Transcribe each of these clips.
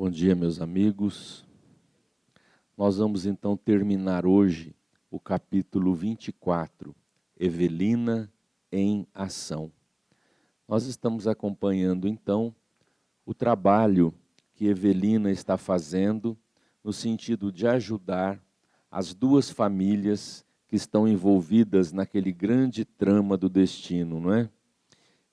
Bom dia, meus amigos. Nós vamos então terminar hoje o capítulo 24, Evelina em Ação. Nós estamos acompanhando então o trabalho que Evelina está fazendo no sentido de ajudar as duas famílias que estão envolvidas naquele grande trama do destino, não é?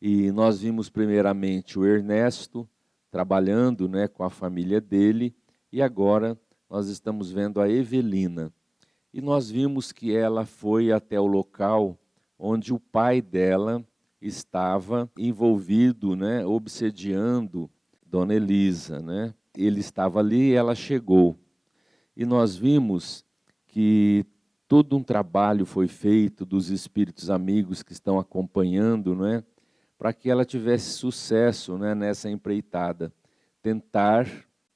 E nós vimos primeiramente o Ernesto trabalhando, com a família dele, e agora nós estamos vendo a Evelina. E nós vimos que ela foi até o local onde o pai dela estava envolvido, obsediando Dona Elisa, Ele estava ali e ela chegou. E nós vimos que todo um trabalho foi feito dos espíritos amigos que estão acompanhando, para que ela tivesse sucesso, nessa empreitada. Tentar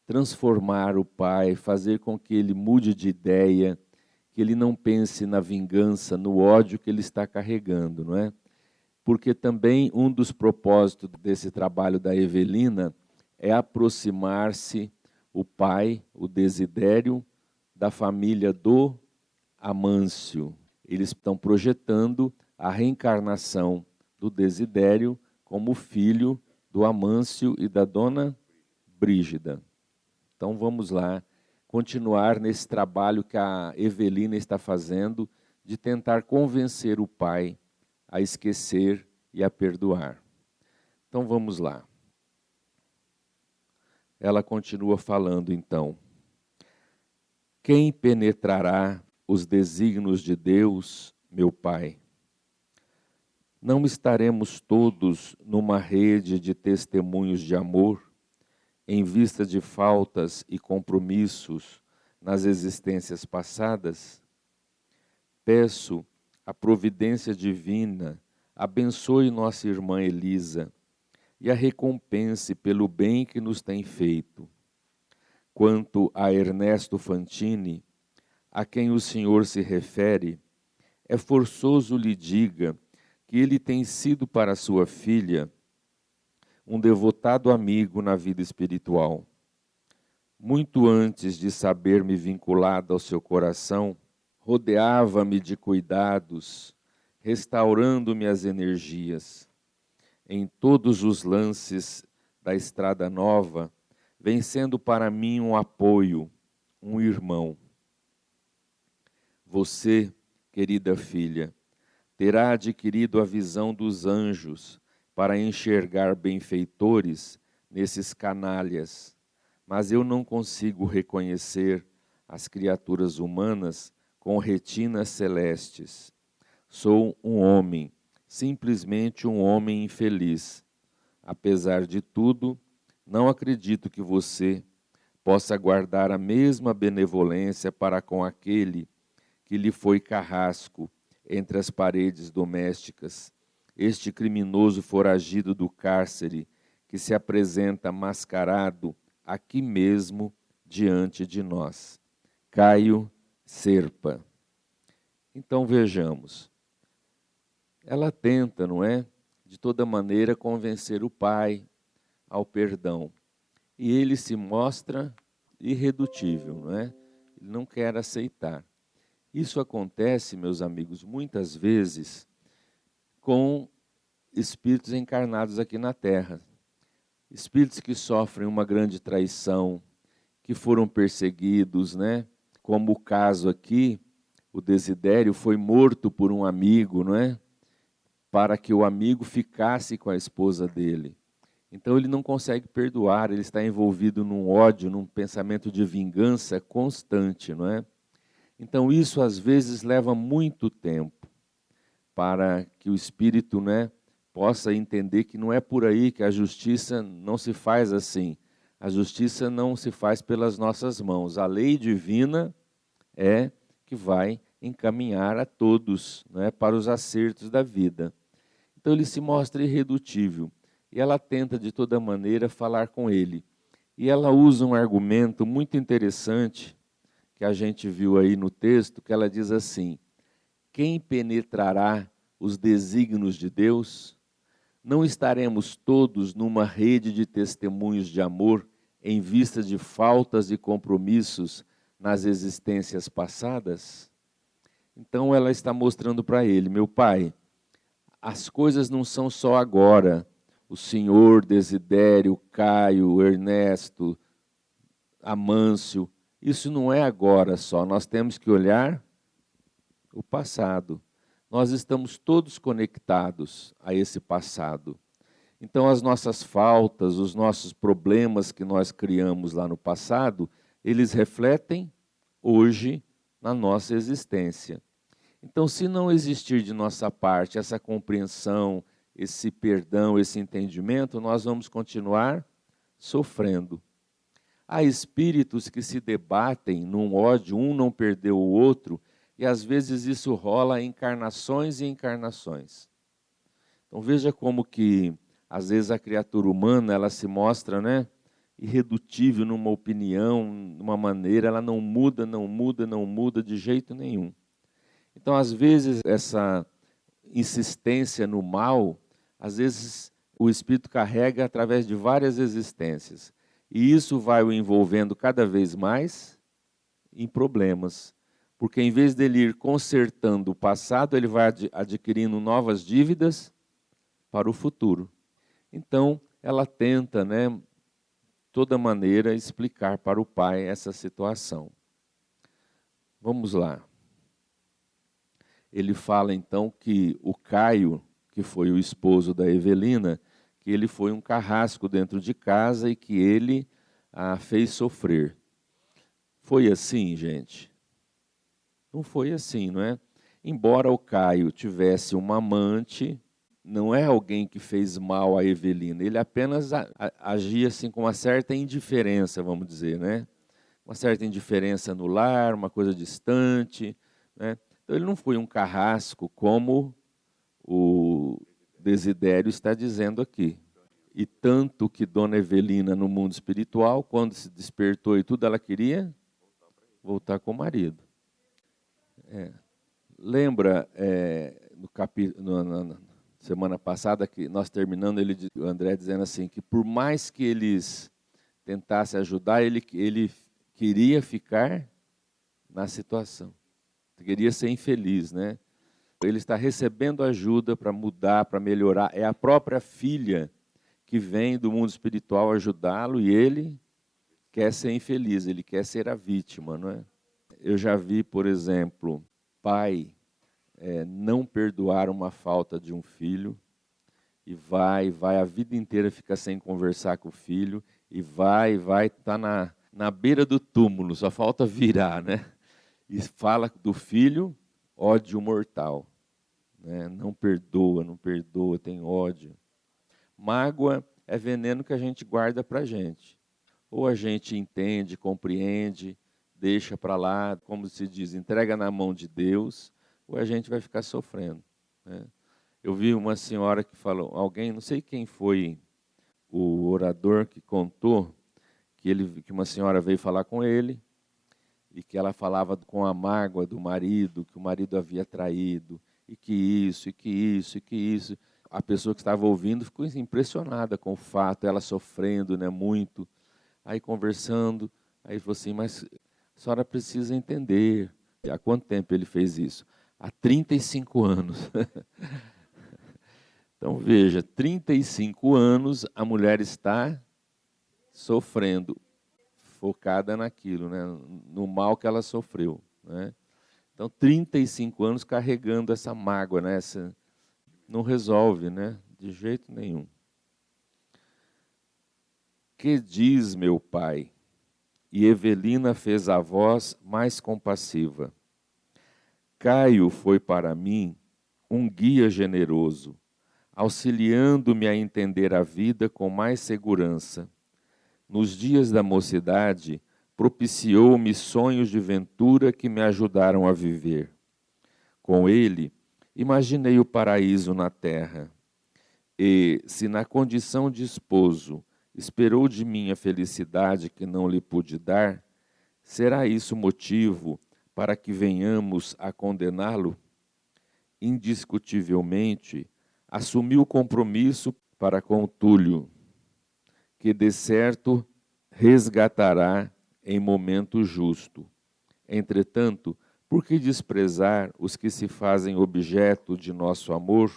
transformar o pai, fazer com que ele mude de ideia, que ele não pense na vingança, no ódio que ele está carregando, não é? Porque também um dos propósitos desse trabalho da Evelina é aproximar-se o pai, o Desidério, da família do Amâncio. Eles estão projetando a reencarnação do Desidério como filho do Amâncio e da dona Brígida. Então vamos lá, continuar nesse trabalho que a Evelina está fazendo, de tentar convencer o pai a esquecer e a perdoar. Então vamos lá. Ela continua falando então. Quem penetrará os desígnios de Deus, meu pai? Não estaremos todos numa rede de testemunhos de amor, em vista de faltas e compromissos nas existências passadas? Peço a providência divina, abençoe nossa irmã Elisa e a recompense pelo bem que nos tem feito. Quanto a Ernesto Fantini, a quem o senhor se refere, é forçoso lhe diga que ele tem sido para sua filha um devotado amigo na vida espiritual. Muito antes de saber-me vinculado ao seu coração, rodeava-me de cuidados, restaurando-me as energias. Em todos os lances da estrada nova, vem sendo para mim um apoio, um irmão. Você, querida filha, terá adquirido a visão dos anjos para enxergar benfeitores nesses canalhas, mas eu não consigo reconhecer as criaturas humanas com retinas celestes. Sou um homem, simplesmente um homem infeliz. Apesar de tudo, não acredito que você possa guardar a mesma benevolência para com aquele que lhe foi carrasco entre as paredes domésticas, este criminoso foragido do cárcere que se apresenta mascarado aqui mesmo diante de nós. Caio Serpa. Então vejamos. Ela tenta, de toda maneira convencer o pai ao perdão. E ele se mostra irredutível, Ele não quer aceitar. Isso acontece, meus amigos, muitas vezes com espíritos encarnados aqui na Terra. Espíritos que sofrem uma grande traição, que foram perseguidos, Como o caso aqui, o Desidério foi morto por um amigo, Para que o amigo ficasse com a esposa dele. Então ele não consegue perdoar, ele está envolvido num ódio, num pensamento de vingança constante, Então isso às vezes leva muito tempo para que o espírito, possa entender que não é por aí, que a justiça não se faz assim. A justiça não se faz pelas nossas mãos. A lei divina é que vai encaminhar a todos, para os acertos da vida. Então ele se mostra irredutível. E ela tenta de toda maneira falar com ele. E ela usa um argumento muito interessante, que a gente viu aí no texto, que ela diz assim: quem penetrará os desígnios de Deus? Não estaremos todos numa rede de testemunhos de amor em vista de faltas e compromissos nas existências passadas? Então ela está mostrando para ele: meu pai, as coisas não são só agora. O senhor, Desidério, Caio, Ernesto, Amâncio, isso não é agora só. Nós temos que olhar o passado. Nós estamos todos conectados a esse passado. Então, as nossas faltas, os nossos problemas que nós criamos lá no passado, eles refletem hoje na nossa existência. Então, se não existir de nossa parte essa compreensão, esse perdão, esse entendimento, nós vamos continuar sofrendo. Há espíritos que se debatem num ódio, um não perdeu o outro, e às vezes isso rola em encarnações e encarnações. Então veja como que, às vezes, a criatura humana, ela se mostra, né, irredutível numa opinião, numa maneira, ela não muda, não muda, não muda de jeito nenhum. Então, às vezes, essa insistência no mal, às vezes o espírito carrega através de várias existências. E isso vai o envolvendo cada vez mais em problemas. Porque em vez dele ir consertando o passado, ele vai adquirindo novas dívidas para o futuro. Então, ela tenta, né, toda maneira, explicar para o pai essa situação. Vamos lá. Ele fala então que o Caio, que foi o esposo da Evelina, que ele foi um carrasco dentro de casa e que ele a fez sofrer. Foi assim, gente? Não foi assim, não é? Embora o Caio tivesse uma amante, não é alguém que fez mal a Evelina, ele apenas agia assim com uma certa indiferença, vamos dizer, né? Uma certa indiferença no lar, uma coisa distante, né? Então ele não foi um carrasco como o Desidério está dizendo aqui. E tanto que Dona Evelina, no mundo espiritual, quando se despertou e tudo, ela queria voltar com o marido. Lembra, na semana passada, que nós terminando, o André dizendo assim, que por mais que eles tentassem ajudar, ele queria ficar na situação. Queria ser infeliz, né? Ele está recebendo ajuda para mudar, para melhorar. É a própria filha que vem do mundo espiritual ajudá-lo e ele quer ser infeliz, ele quer ser a vítima, não é? Eu já vi, por exemplo, pai não perdoar uma falta de um filho e vai a vida inteira fica sem conversar com o filho e tá na beira do túmulo, só falta virar, né? E fala do filho, ódio mortal, né? Não perdoa, tem ódio. Mágoa é veneno que a gente guarda para a gente. Ou a gente entende, compreende, deixa para lá, como se diz, entrega na mão de Deus, ou a gente vai ficar sofrendo, né? Eu vi uma senhora que falou, alguém, não sei quem foi o orador que contou, que uma senhora veio falar com ele, e que ela falava com a mágoa do marido, que o marido havia traído, e que isso, e que isso, e que isso. A pessoa que estava ouvindo ficou impressionada com o fato, ela sofrendo, né, muito. Aí conversando, aí falou assim, mas a senhora precisa entender. Há quanto tempo ele fez isso? Há 35 anos. Então veja, 35 anos a mulher está sofrendo, focada naquilo, né, no mal que ela sofreu, né? Então 35 anos carregando essa mágoa, né, não resolve, né, de jeito nenhum. Que diz meu pai? E Evelina fez a voz mais compassiva. Caio foi para mim um guia generoso, auxiliando-me a entender a vida com mais segurança. Nos dias da mocidade, propiciou-me sonhos de ventura que me ajudaram a viver. Com ele, imaginei o paraíso na terra. E, se na condição de esposo esperou de mim a felicidade que não lhe pude dar, será isso motivo para que venhamos a condená-lo? Indiscutivelmente, assumi o compromisso para com Túlio, que de certo resgatará em momento justo. Entretanto, por que desprezar os que se fazem objeto de nosso amor,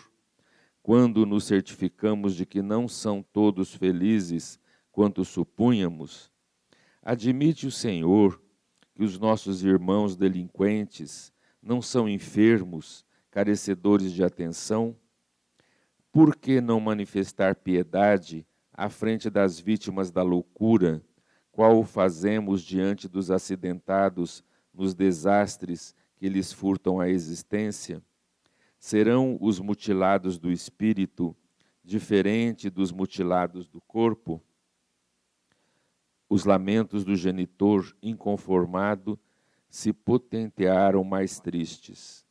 quando nos certificamos de que não são todos felizes quanto supunhamos? Admite o Senhor que os nossos irmãos delinquentes não são enfermos, carecedores de atenção? Por que não manifestar piedade à frente das vítimas da loucura, qual fazemos diante dos acidentados nos desastres que lhes furtam a existência? Serão os mutilados do espírito diferente dos mutilados do corpo? Os lamentos do genitor inconformado se potenciaram mais tristes.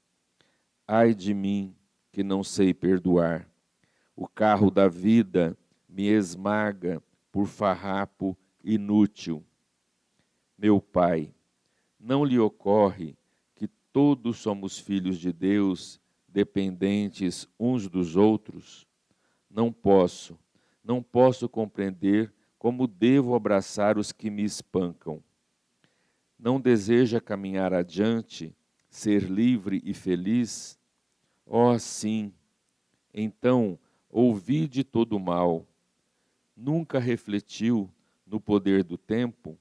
Ai de mim, que não sei perdoar. O carro da vida me esmaga por farrapo inútil. Meu Pai, não lhe ocorre que todos somos filhos de Deus, dependentes uns dos outros? Não posso compreender como devo abraçar os que me espancam. Não deseja caminhar adiante, ser livre e feliz? Oh, sim! Então, ouvide todo o mal. Nunca refletiu no poder do tempo?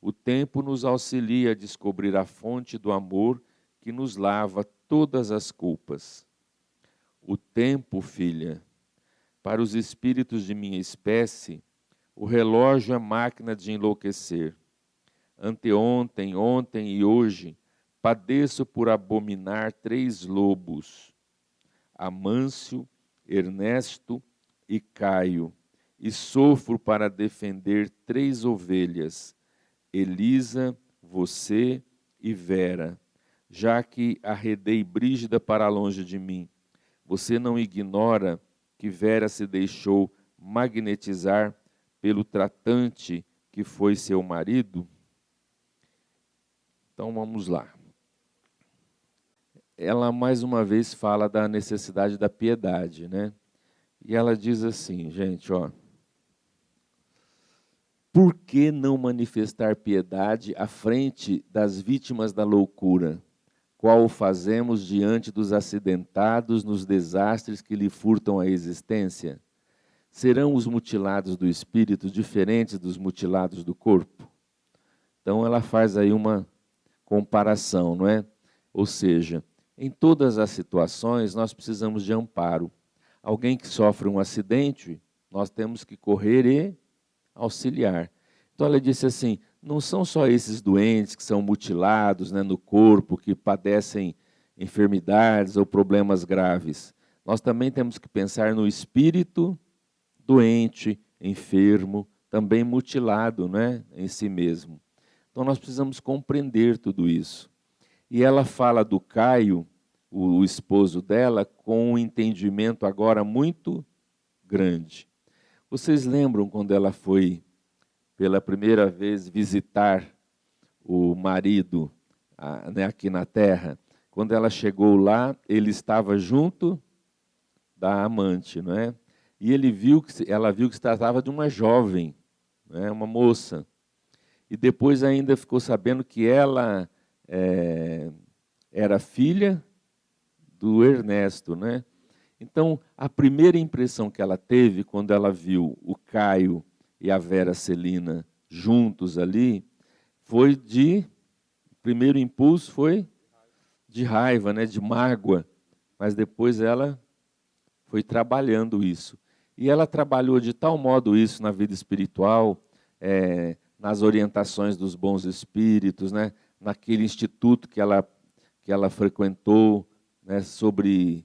O tempo nos auxilia a descobrir a fonte do amor que nos lava todas as culpas. O tempo, filha, para os espíritos de minha espécie, o relógio é máquina de enlouquecer. Anteontem, ontem e hoje, padeço por abominar 3 lobos, Amâncio, Ernesto e Caio, e sofro para defender 3 ovelhas, Elisa, você e Vera, já que arredei Brígida para longe de mim. Você não ignora que Vera se deixou magnetizar pelo tratante que foi seu marido? Então vamos lá. Ela mais uma vez fala da necessidade da piedade, né? E ela diz assim, gente, ó. Por que não manifestar piedade à frente das vítimas da loucura, qual fazemos diante dos acidentados nos desastres que lhe furtam a existência? Serão os mutilados do espírito diferentes dos mutilados do corpo? Então ela faz aí uma comparação, não é? Ou seja, em todas as situações nós precisamos de amparo. Alguém que sofre um acidente, nós temos que correr e auxiliar. Então ela disse assim, não são só esses doentes que são mutilados, né, no corpo, que padecem enfermidades ou problemas graves. Nós também temos que pensar no espírito doente, enfermo, também mutilado, né, em si mesmo. Então nós precisamos compreender tudo isso. E ela fala do Caio, o esposo dela, com um entendimento agora muito grande. Vocês lembram quando ela foi pela primeira vez visitar o marido né, aqui na terra? Quando ela chegou lá, ele estava junto da amante, não é? E ela viu que se tratava de uma jovem, né, uma moça. E depois ainda ficou sabendo que ela era filha do Ernesto, né? Então, a primeira impressão que ela teve quando ela viu o Caio e a Vera Celina juntos ali, o primeiro impulso foi de raiva, né, de mágoa, mas depois ela foi trabalhando isso. E ela trabalhou de tal modo isso na vida espiritual, nas orientações dos bons espíritos, né, naquele instituto que ela frequentou, né, sobre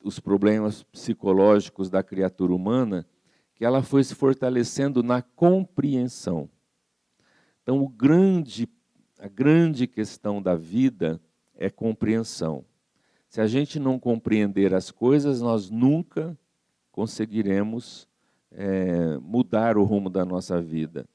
os problemas psicológicos da criatura humana, que ela foi se fortalecendo na compreensão. Então, a grande questão da vida é compreensão. Se a gente não compreender as coisas, nós nunca conseguiremos mudar o rumo da nossa vida.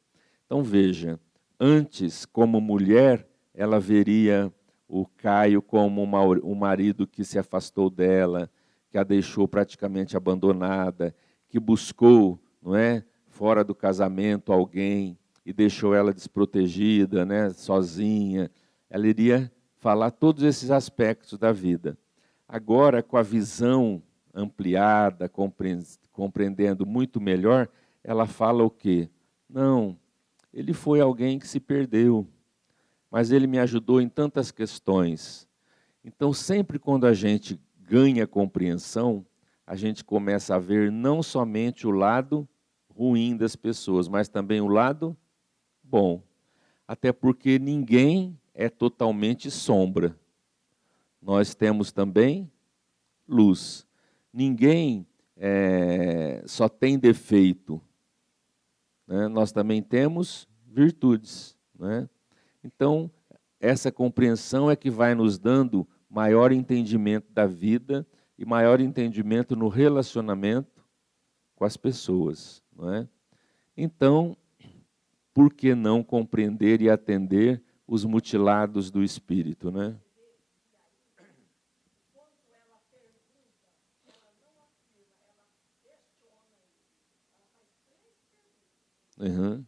Então, veja, antes, como mulher, ela veria o Caio como um marido que se afastou dela, que a deixou praticamente abandonada, que buscou, não é, fora do casamento alguém e deixou ela desprotegida, né, sozinha. Ela iria falar todos esses aspectos da vida. Agora, com a visão ampliada, compreendendo muito melhor, ela fala o quê? Não, ele foi alguém que se perdeu, mas ele me ajudou em tantas questões. Então, sempre quando a gente ganha compreensão, a gente começa a ver não somente o lado ruim das pessoas, mas também o lado bom. Até porque ninguém é totalmente sombra. Nós temos também luz. Ninguém só tem defeito, né? Nós também temos virtudes, né? Então, essa compreensão é que vai nos dando maior entendimento da vida e maior entendimento no relacionamento com as pessoas, não é? Então, por que não compreender e atender os mutilados do espírito, né? Uhum.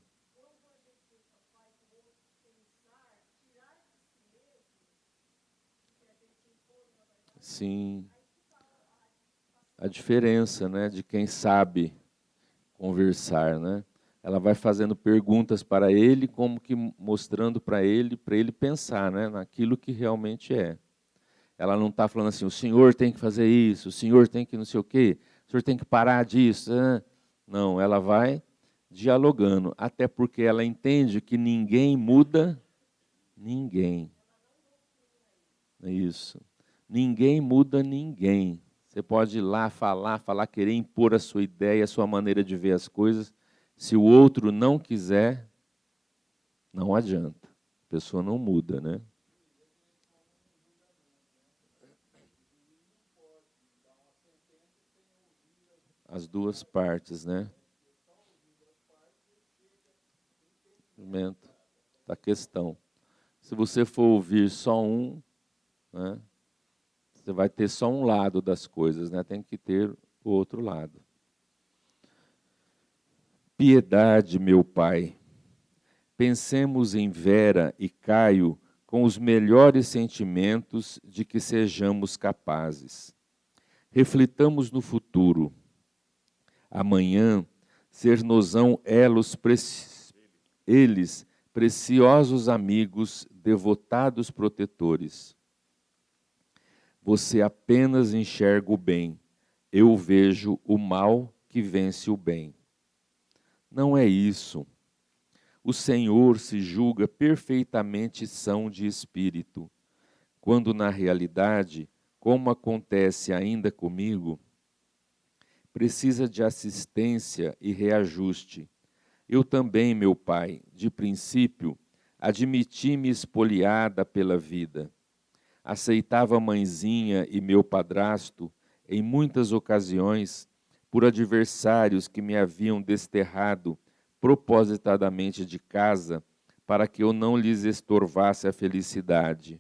Sim, a diferença, né, de quem sabe conversar, né? Ela vai fazendo perguntas para ele, como que mostrando para ele pensar, né, naquilo que realmente é. Ela não está falando assim, o senhor tem que fazer isso, o senhor tem que não sei o quê, o senhor tem que parar disso. Né? Não, ela vai dialogando, até porque ela entende que ninguém muda ninguém. É isso. Ninguém muda ninguém. Você pode ir lá falar, querer impor a sua ideia, a sua maneira de ver as coisas. Se o outro não quiser, não adianta. A pessoa não muda, né? As duas partes, né? Da questão. Se você for ouvir só um, né, você vai ter só um lado das coisas, né? Tem que ter o outro lado. Piedade, meu Pai. Pensemos em Vera e Caio com os melhores sentimentos de que sejamos capazes. Reflitamos no futuro. Amanhã, ser-nos-ão eles, preciosos amigos, devotados protetores. Você apenas enxerga o bem, eu vejo o mal que vence o bem. Não é isso. O Senhor se julga perfeitamente são de espírito, quando na realidade, como acontece ainda comigo, precisa de assistência e reajuste. Eu também, meu pai, de princípio, admiti-me espoliada pela vida. Aceitava mãezinha e meu padrasto, em muitas ocasiões, por adversários que me haviam desterrado propositadamente de casa, para que eu não lhes estorvasse a felicidade.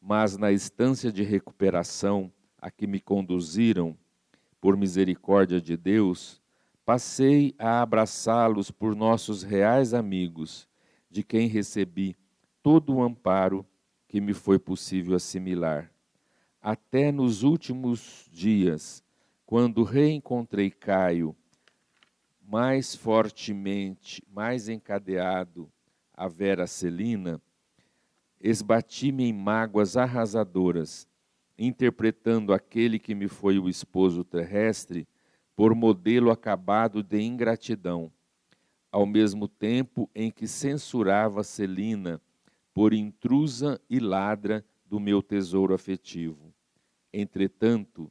Mas na estância de recuperação a que me conduziram, por misericórdia de Deus, passei a abraçá-los por nossos reais amigos, de quem recebi todo o amparo que me foi possível assimilar. Até nos últimos dias, quando reencontrei Caio, mais fortemente, mais encadeado a Vera Celina, esbati-me em mágoas arrasadoras, interpretando aquele que me foi o esposo terrestre por modelo acabado de ingratidão, ao mesmo tempo em que censurava Celina por intrusa e ladra do meu tesouro afetivo. Entretanto,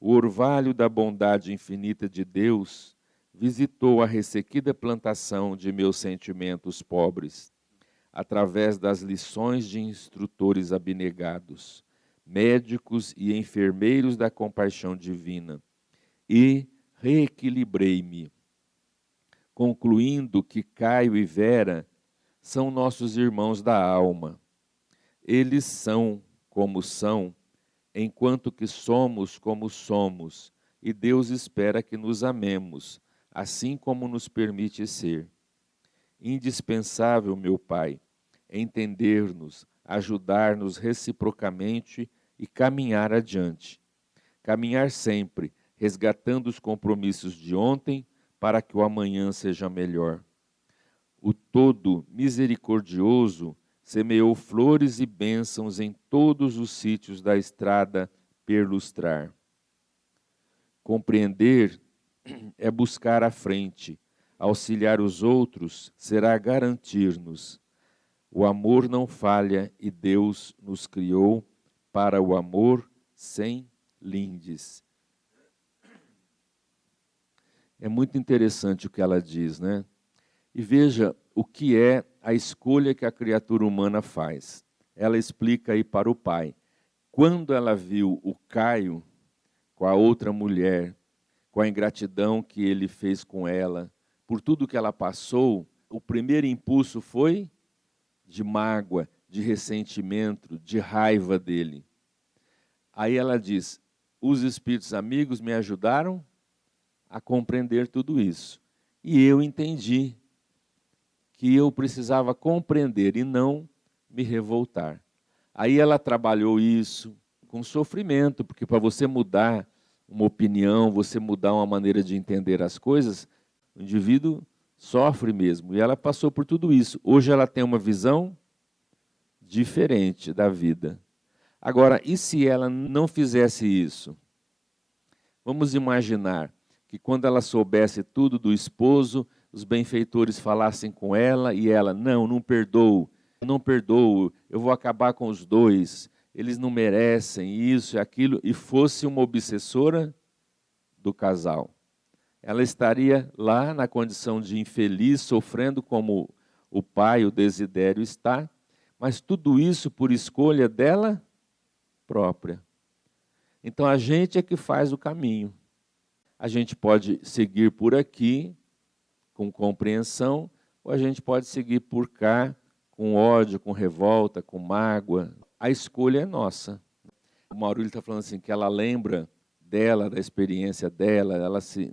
o orvalho da bondade infinita de Deus visitou a ressequida plantação de meus sentimentos pobres, através das lições de instrutores abnegados, médicos e enfermeiros da compaixão divina, e reequilibrei-me, concluindo que Caio e Vera são nossos irmãos da alma. Eles são como são, enquanto que somos como somos, e Deus espera que nos amemos, assim como nos permite ser. Indispensável, meu Pai, é entender-nos, ajudar-nos reciprocamente e caminhar adiante. Caminhar sempre, resgatando os compromissos de ontem para que o amanhã seja melhor. O todo misericordioso semeou flores e bênçãos em todos os sítios da estrada perlustrar. Compreender é buscar a frente, auxiliar os outros será garantir-nos. O amor não falha e Deus nos criou para o amor sem lindes. É muito interessante o que ela diz, né? E veja o que é a escolha que a criatura humana faz. Ela explica aí para o pai. Quando ela viu o Caio com a outra mulher, com a ingratidão que ele fez com ela, por tudo que ela passou, o primeiro impulso foi de mágoa, de ressentimento, de raiva dele. Aí ela diz: os espíritos amigos me ajudaram a compreender tudo isso. E eu entendi que eu precisava compreender e não me revoltar. Aí ela trabalhou isso com sofrimento, porque para você mudar uma opinião, você mudar uma maneira de entender as coisas, o indivíduo sofre mesmo. E ela passou por tudo isso. Hoje ela tem uma visão diferente da vida. Agora, e se ela não fizesse isso? Vamos imaginar que quando ela soubesse tudo do esposo, os benfeitores falassem com ela e ela: não perdoo, não perdoo, eu vou acabar com os dois, eles não merecem isso e aquilo, e fosse uma obsessora do casal. Ela estaria lá na condição de infeliz, sofrendo como o pai, o Desidério, está, mas tudo isso por escolha dela própria. Então a gente é que faz o caminho. A gente pode seguir por aqui com compreensão, ou a gente pode seguir por cá com ódio, com revolta, com mágoa. A escolha é nossa. O Maurílio está falando assim, que ela lembra dela, da experiência dela, ela se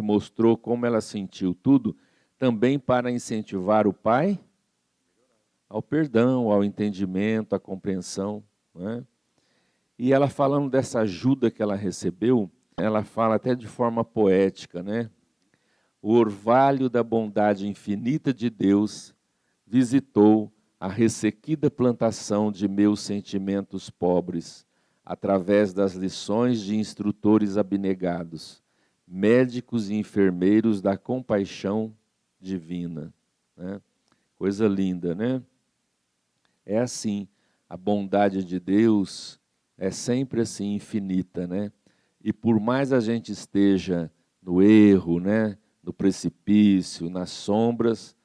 mostrou como ela sentiu tudo, também para incentivar o pai ao perdão, ao entendimento, à compreensão. Né? E ela falando dessa ajuda que ela recebeu, ela fala até de forma poética, né? O orvalho da bondade infinita de Deus visitou a ressequida plantação de meus sentimentos pobres, através das lições de instrutores abnegados, médicos e enfermeiros da compaixão divina. Né? Coisa linda, né? É assim, a bondade de Deus é sempre assim infinita, né? E por mais a gente esteja no erro, né, no precipício, nas sombras,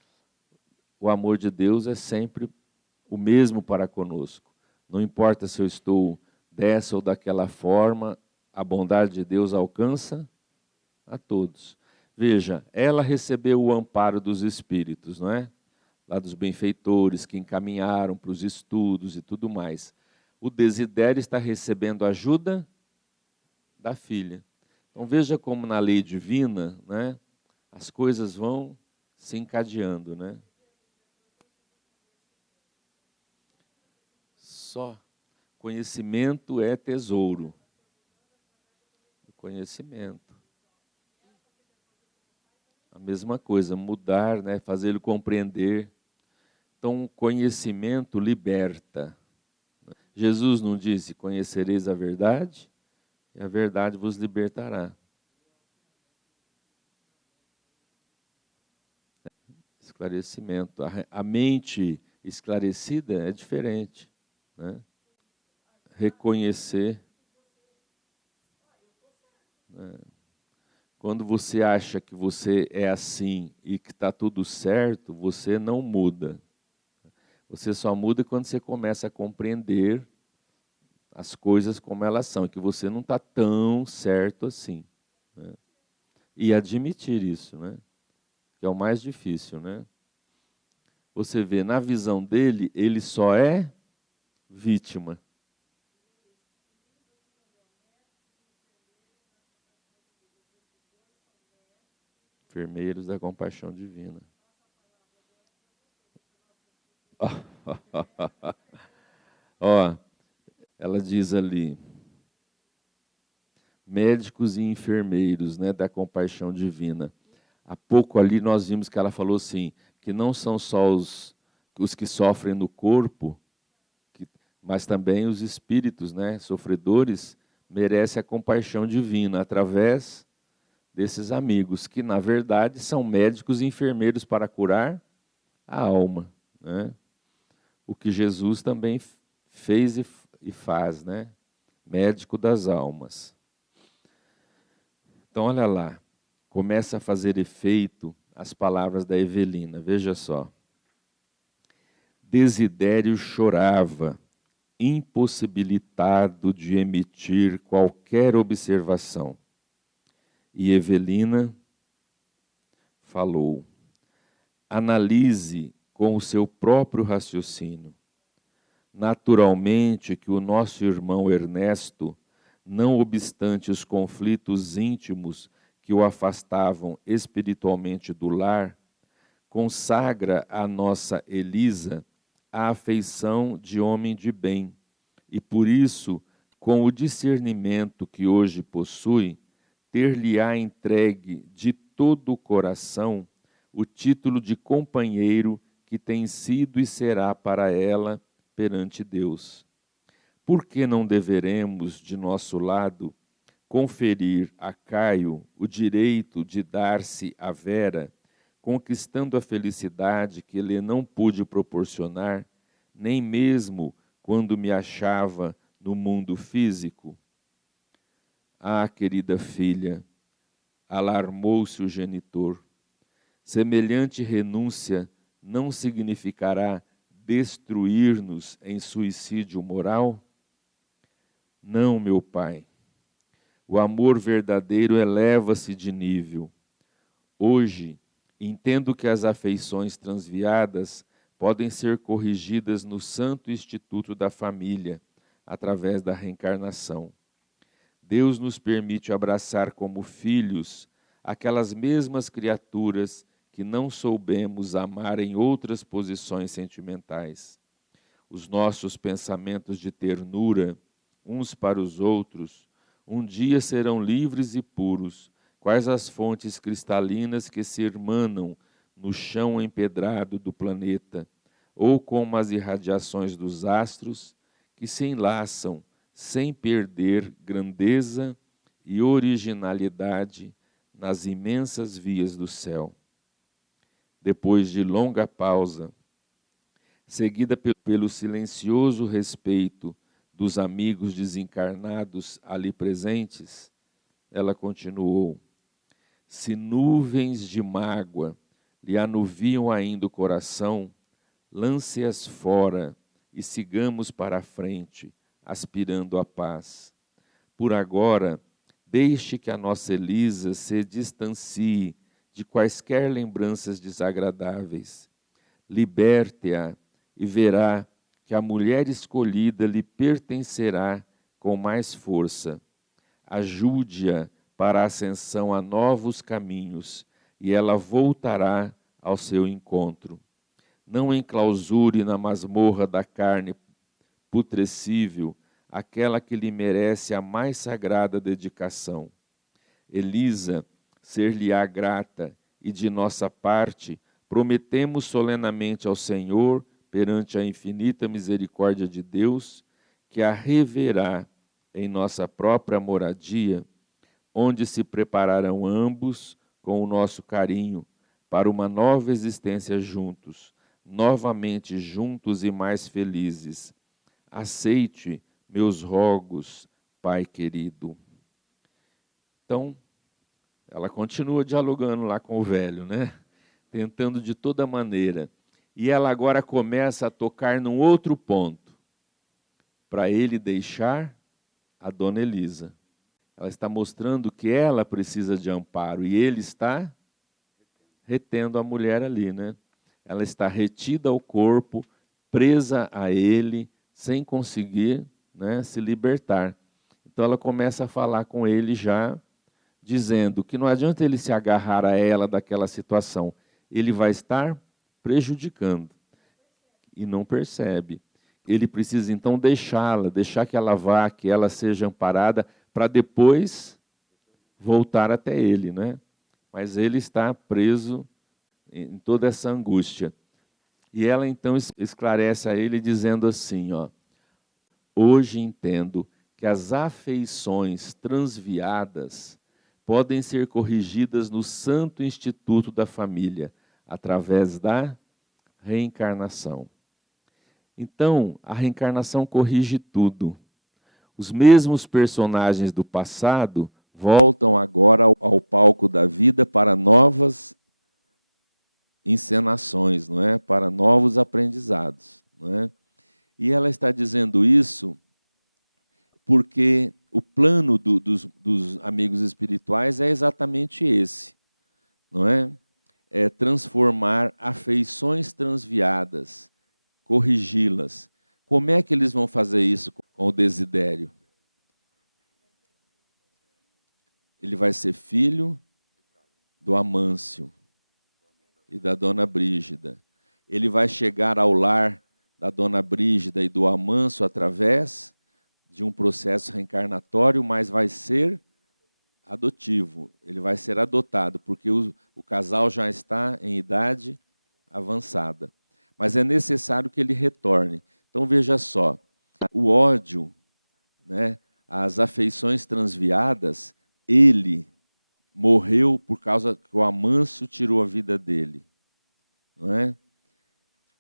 o amor de Deus é sempre o mesmo para conosco. Não importa se eu estou dessa ou daquela forma, a bondade de Deus alcança a todos. Veja, ela recebeu o amparo dos espíritos, não é? Lá dos benfeitores que encaminharam para os estudos e tudo mais. O Desidério está recebendo ajuda da filha. Então veja como na lei divina, né, as coisas vão se encadeando, né? Só conhecimento é tesouro. Conhecimento. A mesma coisa, mudar, né, fazer ele compreender. Então, o conhecimento liberta. Jesus não disse: conhecereis a verdade, e a verdade vos libertará. Esclarecimento. A mente esclarecida é diferente. Né? Reconhecer. Né? Quando você acha que você é assim e que está tudo certo, você não muda. Você só muda quando você começa a compreender as coisas como elas são, que você não está tão certo assim. Né? E admitir isso, né? Que é o mais difícil, né? Você vê, na visão dele, ele só é vítima. Enfermeiros da compaixão divina. Ó, ela diz ali, médicos e enfermeiros, né, da compaixão divina. Há pouco ali nós vimos que ela falou assim, que não são só os que sofrem no corpo, mas também os espíritos, né, sofredores, merecem a compaixão divina através desses amigos, que na verdade são médicos e enfermeiros para curar a alma, né? O que Jesus também fez e faz, né? Médico das almas. Então, olha lá, começa a fazer efeito as palavras da Evelina, veja só. Desidério chorava, impossibilitado de emitir qualquer observação. E Evelina falou: analise com o seu próprio raciocínio. Naturalmente que o nosso irmão Ernesto, não obstante os conflitos íntimos que o afastavam espiritualmente do lar, consagra a nossa Elisa a afeição de homem de bem, e por isso, com o discernimento que hoje possui, ter-lhe-á entregue de todo o coração o título de companheiro que tem sido e será para ela perante Deus. Por que não deveremos, de nosso lado, conferir a Caio o direito de dar-se a Vera, conquistando a felicidade que ele não pude proporcionar, nem mesmo quando me achava no mundo físico? Ah, querida filha, alarmou-se o genitor, semelhante renúncia não significará destruir-nos em suicídio moral? Não, meu pai. O amor verdadeiro eleva-se de nível. Hoje, entendo que as afeições transviadas podem ser corrigidas no Santo Instituto da Família, através da reencarnação. Deus nos permite abraçar como filhos aquelas mesmas criaturas que não soubemos amar em outras posições sentimentais. Os nossos pensamentos de ternura, uns para os outros, um dia serão livres e puros, quais as fontes cristalinas que se irmanam no chão empedrado do planeta, ou como as irradiações dos astros que se enlaçam sem perder grandeza e originalidade nas imensas vias do céu. Depois de longa pausa, seguida pelo silencioso respeito dos amigos desencarnados ali presentes, ela continuou: se nuvens de mágoa lhe anuviam ainda o coração, lance-as fora e sigamos para a frente, aspirando à paz. Por agora, deixe que a nossa Elisa se distancie de quaisquer lembranças desagradáveis. Liberte-a e verá que a mulher escolhida lhe pertencerá com mais força. Ajude-a para a ascensão a novos caminhos, e ela voltará ao seu encontro. Não enclausure na masmorra da carne putrescível aquela que lhe merece a mais sagrada dedicação. Elisa ser-lhe-á grata, e de nossa parte prometemos solenemente ao Senhor, perante a infinita misericórdia de Deus, que a reverá em nossa própria moradia, onde se prepararão ambos com o nosso carinho para uma nova existência juntos, novamente juntos e mais felizes. Aceite meus rogos, Pai querido. Então, ela continua dialogando lá com o velho, né? Tentando de toda maneira. E ela agora começa a tocar num outro ponto, para ele deixar a dona Elisa. Ela está mostrando que ela precisa de amparo e ele está retendo a mulher ali, né? Ela está retida ao corpo, presa a ele, sem conseguir, né, se libertar. Então ela começa a falar com ele já, dizendo que não adianta ele se agarrar a ela daquela situação, ele vai estar prejudicando. e não percebe. Ele precisa então deixá-la, deixar que ela vá, que ela seja amparada, para depois voltar até ele, né? Mas ele está preso em toda essa angústia. E ela então esclarece a ele dizendo assim, ó: hoje entendo que as afeições transviadas podem ser corrigidas no Santo Instituto da Família, através da reencarnação. Então, a reencarnação corrige tudo. Os mesmos personagens do passado voltam agora ao palco da vida para novas encenações, não é? Para novos aprendizados, não é? E ela está dizendo isso porque o plano dos amigos espirituais é exatamente esse, não é? É transformar afeições transviadas, corrigi-las. Como é que eles vão fazer isso com o Desidério? Ele vai ser filho do Amâncio e da Dona Brígida. Ele vai chegar ao lar da Dona Brígida e do Amâncio através de um processo reencarnatório, mas vai ser adotivo. Ele vai ser adotado, porque o casal já está em idade avançada. Mas é necessário que ele retorne. Então veja só, o ódio, né, as afeições transviadas, ele morreu por causa que o Amâncio tirou a vida dele, não é?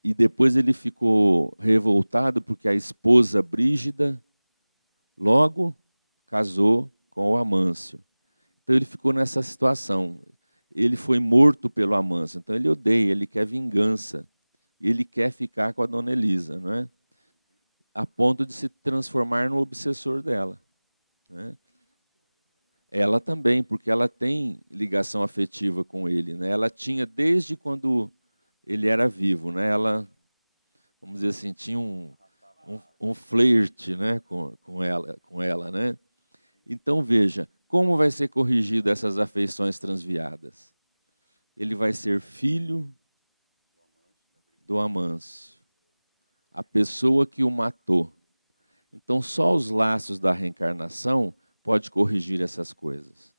E depois ele ficou revoltado porque a esposa Brígida logo casou com o Amâncio. Então ele ficou nessa situação. Ele foi morto pelo Amâncio, então ele odeia, ele quer vingança. Ele quer ficar com a Dona Elisa, não é? A ponto de se transformar no obsessor dela, né? Ela também, porque ela tem ligação afetiva com ele, né? Ela tinha desde quando ele era vivo, né? Ela, vamos dizer assim, tinha um flerte, né, com ela, né? Então veja, como vai ser corrigida essas afeições transviadas? Ele vai ser filho do Amâncio, a pessoa que o matou. Então só os laços da reencarnação pode corrigir essas coisas,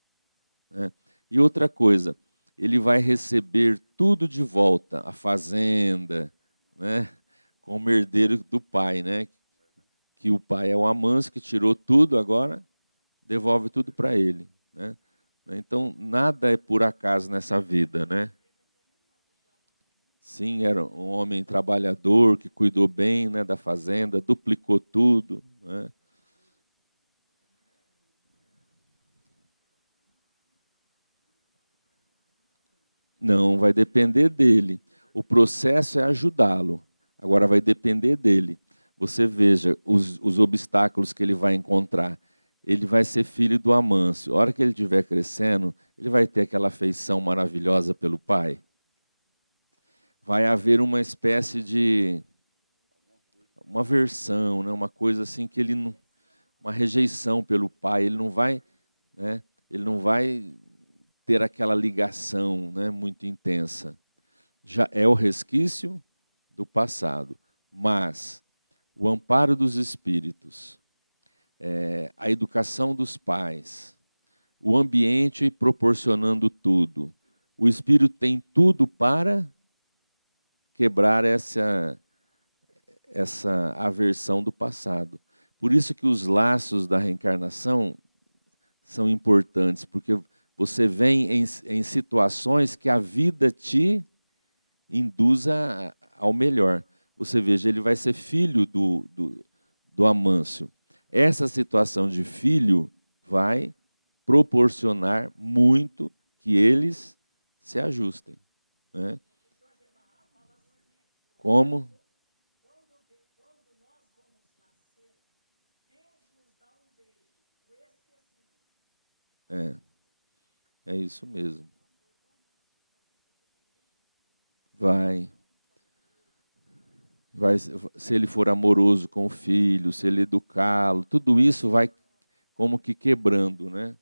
né? E outra coisa, ele vai receber tudo de volta, a fazenda, né, como herdeiro do pai, né? Que o pai é o Amâncio, que tirou tudo, agora devolve tudo para ele, né? Então nada é por acaso nessa vida, né? Sim, era um homem trabalhador que cuidou bem, né, da fazenda, duplicou tudo, né? Não, vai depender dele. O processo é ajudá-lo. Agora vai depender dele. Você veja os obstáculos que ele vai encontrar. Ele vai ser filho do Amâncio. A hora que ele estiver crescendo, ele vai ter aquela afeição maravilhosa pelo pai. Vai haver uma espécie de uma aversão, né? Uma coisa assim que ele não, uma rejeição pelo pai. Ele não vai, né? Ele não vai ter aquela ligação, né, muito intensa. Já é o resquício do passado, mas o amparo dos espíritos, a educação dos pais, o ambiente proporcionando tudo. O espírito tem tudo para quebrar essa aversão do passado. Por isso que os laços da reencarnação são importantes, porque você vem em situações que a vida te induza ao melhor. Você veja, ele vai ser filho do Amâncio. Essa situação de filho vai proporcionar muito que eles se ajustem, né? Como? É isso mesmo. Vai, se ele for amoroso com o filho, se ele educá-lo, tudo isso vai como que quebrando, né?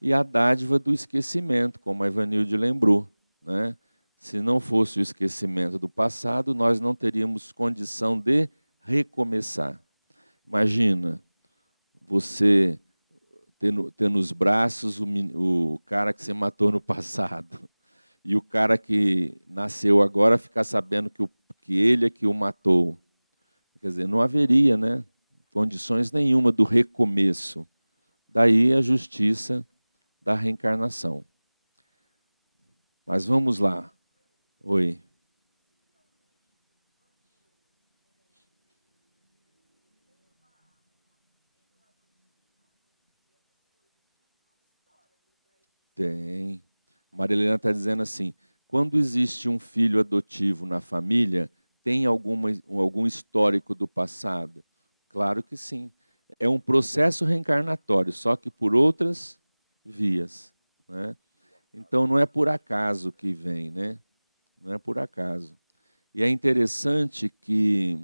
E a dádiva do esquecimento, como a Ivanilde lembrou, né? Se não fosse o esquecimento do passado, nós não teríamos condição de recomeçar. Imagina você ter nos braços o cara que você matou no passado e o cara que nasceu agora ficar sabendo que ele é que o matou. Quer dizer, não haveria, né, condições nenhuma do recomeço. Daí a justiça da reencarnação. Mas vamos lá. Oi. Tem. Marilena está dizendo assim, quando existe um filho adotivo na família, tem algum histórico do passado? Claro que sim. É um processo reencarnatório, só que por outras vias, né? Então não é por acaso que vem, né? Não é por acaso. E é interessante que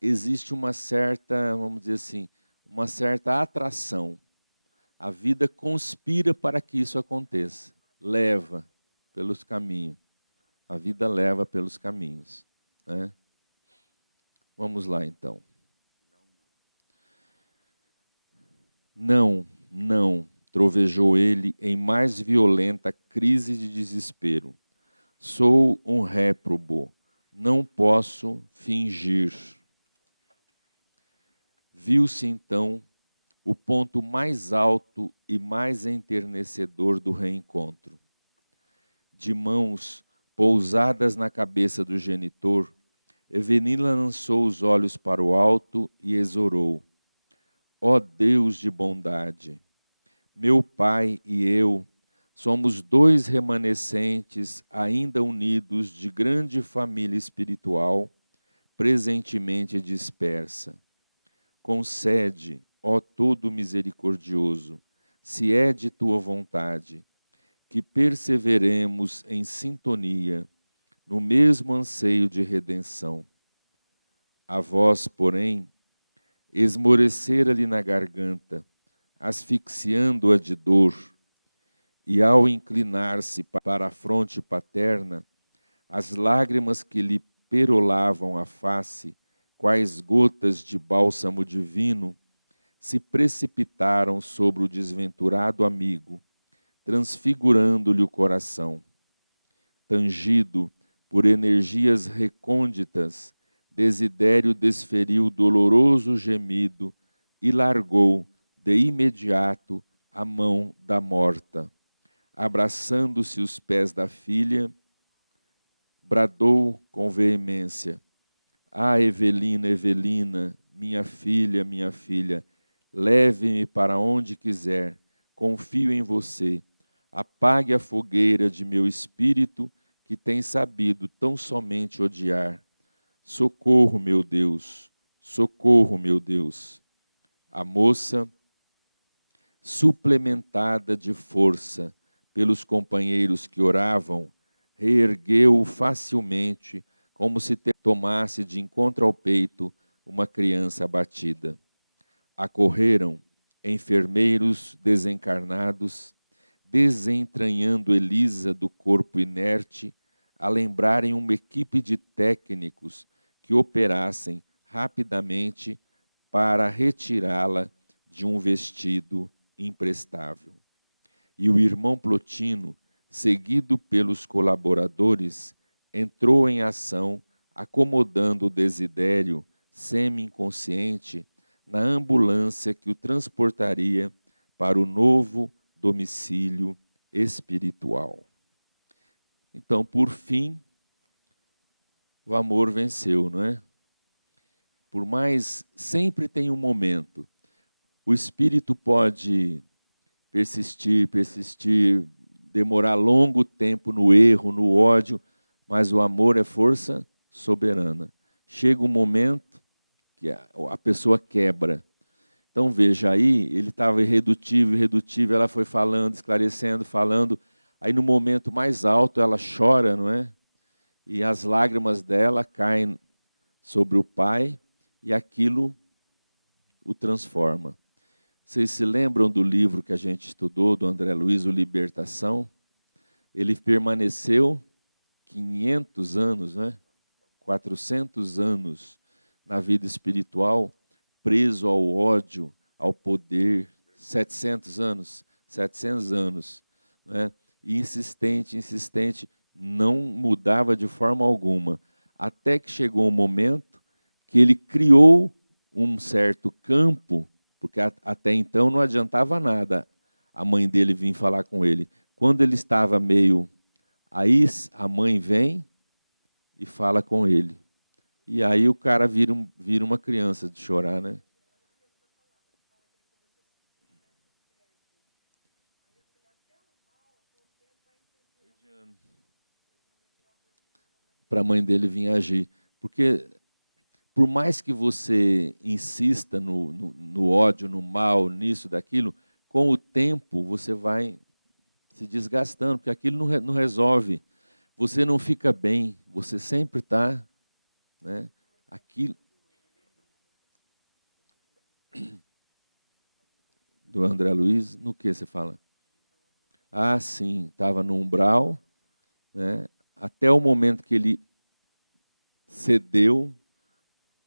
existe uma certa, vamos dizer assim, uma certa atração. A vida conspira para que isso aconteça. Leva pelos caminhos. A vida leva pelos caminhos, né? Vamos lá, então. Não, não, trovejou ele em mais violenta crise de desespero. Sou um réprobo, não posso fingir. Viu-se então o ponto mais alto e mais enternecedor do reencontro. De mãos pousadas na cabeça do genitor, Evelina lançou os olhos para o alto e exorou: ó Deus de bondade, meu pai e eu somos dois remanescentes ainda unidos de grande família espiritual, presentemente dispersa. Concede, ó todo misericordioso, se é de tua vontade, que perseveremos em sintonia, no mesmo anseio de redenção. A voz, porém, esmorecera-lhe na garganta, asfixiando-a de dor, e ao inclinar-se para a fronte paterna, as lágrimas que lhe perolavam a face, quais gotas de bálsamo divino, se precipitaram sobre o desventurado amigo, transfigurando-lhe o coração. Tangido por energias recônditas, Desidério desferiu doloroso gemido e largou, de imediato, a mão da morta. Abraçando-se os pés da filha, bradou com veemência: ah, Evelina, Evelina, minha filha, leve-me para onde quiser, confio em você. Apague a fogueira de meu espírito, que tem sabido tão somente odiar. Socorro, meu Deus, socorro, meu Deus. A moça, suplementada de força pelos companheiros que oravam, reergueu-o facilmente, como se tomasse de encontro ao peito uma criança abatida. Acorreram enfermeiros desencarnados, desentranhando Elisa do corpo inerte, a lembrarem uma equipe de técnicos que operassem rapidamente para retirá-la de um vestido imprestável. E o irmão Plotino, seguido pelos colaboradores, entrou em ação, acomodando o Desidério, semi-inconsciente, na ambulância que o transportaria para o novo domicílio espiritual. Então, por fim, o amor venceu, não é? Por mais, sempre tem um momento. O espírito pode persistir, demorar longo tempo no erro, no ódio, mas o amor é força soberana. Chega um momento que a pessoa quebra. Então veja aí, ele estava irredutível, ela foi falando, esclarecendo, falando, aí no momento mais alto ela chora, não é? E as lágrimas dela caem sobre o pai e aquilo o transforma. Vocês se lembram do livro que a gente estudou, do André Luiz, o Libertação? Ele permaneceu 500 anos, né? 400 anos na vida espiritual, preso ao ódio, ao poder, 700 anos, né? E insistente, não mudava de forma alguma, até que chegou um momento que ele criou um certo campo, porque até então não adiantava nada a mãe dele vir falar com ele. Quando ele estava meio... Aí a mãe vem e fala com ele. E aí o cara vira uma criança de chorar, né? Para a mãe dele vir agir. Porque, por mais que você insista no ódio, no mal, nisso, daquilo, com o tempo você vai se desgastando, porque aquilo não resolve. Você não fica bem, você sempre está... Né, aquilo... Do André Luiz, no que você fala? Ah, sim, estava no umbral, né, até o momento que ele cedeu.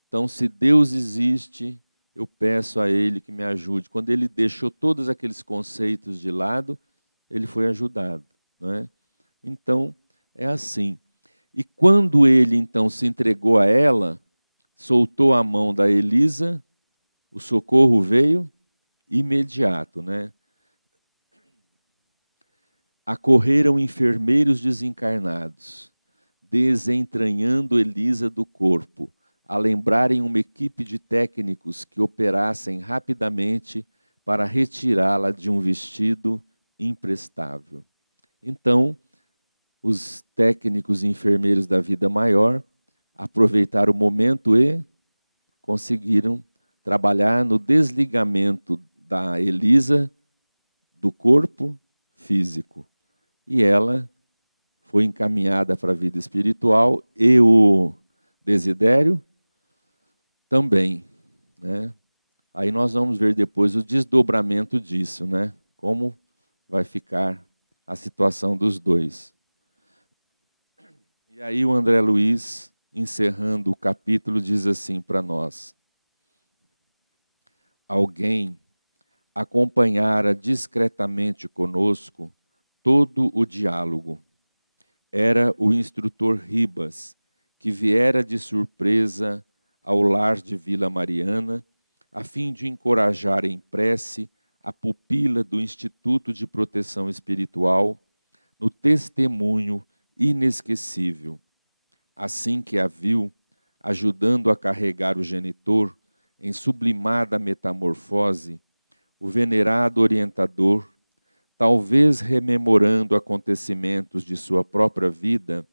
Então, se Deus existe, eu peço a Ele que me ajude. Quando ele deixou todos aqueles conceitos de lado, ele foi ajudado, não é? Então, é assim. E quando ele, então, se entregou a ela, soltou a mão da Elisa, o socorro veio imediato, né? Acorreram enfermeiros desencarnados, desentranhando Elisa do corpo, a lembrarem uma equipe de técnicos que operassem rapidamente para retirá-la de um vestido imprestável. Então, os técnicos e enfermeiros da vida maior aproveitaram o momento e conseguiram trabalhar no desligamento da Elisa do corpo físico. E ela foi encaminhada para a vida espiritual e o Desidério também, né? Aí nós vamos ver depois o desdobramento disso, né? Como vai ficar a situação dos dois. E aí o André Luiz, encerrando o capítulo, diz assim para nós: alguém acompanhara discretamente conosco todo o diálogo. Era o instrutor Ribas, que viera de surpresa ao lar de Vila Mariana, a fim de encorajar em prece a pupila do Instituto de Proteção Espiritual no testemunho inesquecível. Assim que a viu, ajudando a carregar o genitor em sublimada metamorfose, o venerado orientador, talvez rememorando acontecimentos de sua própria vida,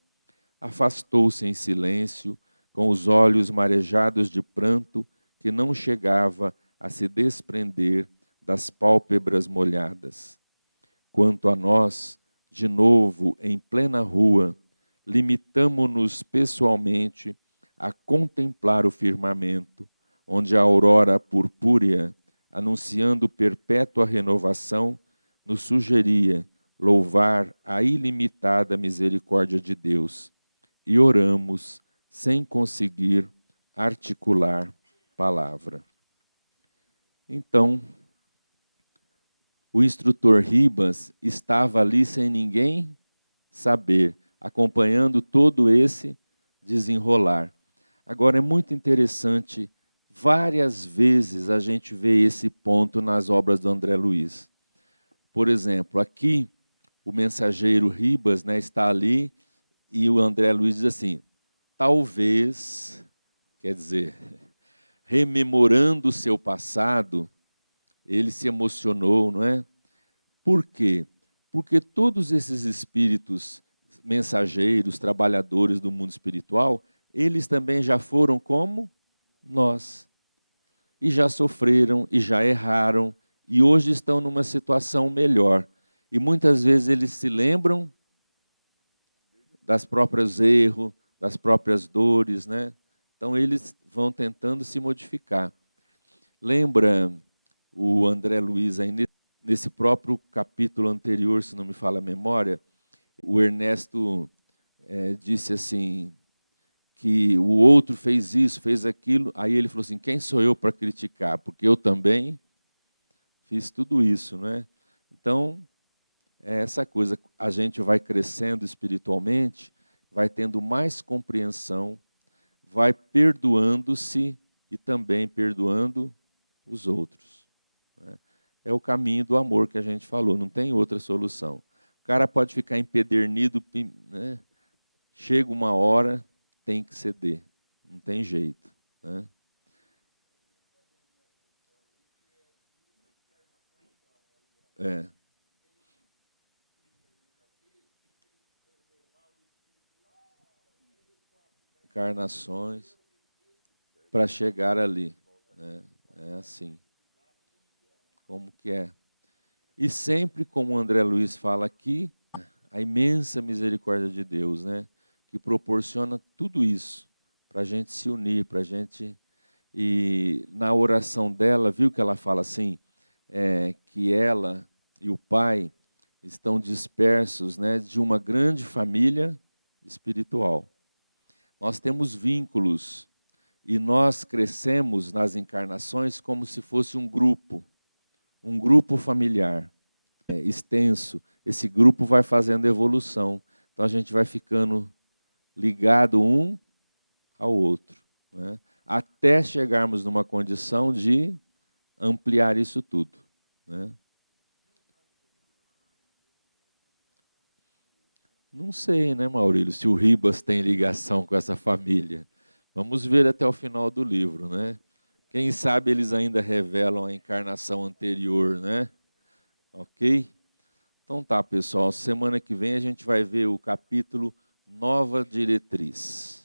afastou-se em silêncio, com os olhos marejados de pranto que não chegava a se desprender das pálpebras molhadas. Quanto a nós, de novo em plena rua, limitamo-nos pessoalmente a contemplar o firmamento, onde a aurora purpúrea, anunciando perpétua renovação, nos sugeria louvar a ilimitada misericórdia de Deus, e oramos sem conseguir articular palavra. Então, o instrutor Ribas estava ali sem ninguém saber, acompanhando todo esse desenrolar. Agora, é muito interessante, várias vezes a gente vê esse ponto nas obras do André Luiz. Por exemplo, aqui, o mensageiro Ribas, né, está ali, e o André Luiz diz assim: talvez, quer dizer, rememorando o seu passado, ele se emocionou, não é? Por quê? Porque todos esses espíritos mensageiros, trabalhadores do mundo espiritual, eles também já foram como nós. E já sofreram, e já erraram, e hoje estão numa situação melhor. E muitas vezes eles se lembram das próprios erros, das próprias dores, né? Então eles vão tentando se modificar. Lembra o André Luiz, aí nesse próprio capítulo anterior, se não me falha a memória, o Ernesto disse assim, que o outro fez isso, fez aquilo, aí ele falou assim, quem sou eu para criticar? Porque eu também fiz tudo isso, né? Então, é essa coisa, a gente vai crescendo espiritualmente, vai tendo mais compreensão, vai perdoando-se e também perdoando os outros, né? É o caminho do amor que a gente falou, não tem outra solução. O cara pode ficar empedernido, né? Chega uma hora, tem que ceder, não tem jeito, né? É, encarnações para chegar ali, né? É assim, como que é. E sempre, como o André Luiz fala aqui, a imensa misericórdia de Deus, né? Que proporciona tudo isso para a gente se unir, para a gente. E na oração dela, viu que ela fala assim, que ela e o pai estão dispersos, né, de uma grande família espiritual. Nós temos vínculos e nós crescemos nas encarnações como se fosse um grupo familiar, extenso. Esse grupo vai fazendo evolução. Então a gente vai ficando ligado um ao outro, né? Até chegarmos numa condição de ampliar isso tudo, né? Não sei, né, Maurílio, se o Ribas tem ligação com essa família. Vamos ver até o final do livro, né? Quem sabe eles ainda revelam a encarnação anterior, né? Ok? Então tá, pessoal. Semana que vem a gente vai ver o capítulo Nova Diretriz.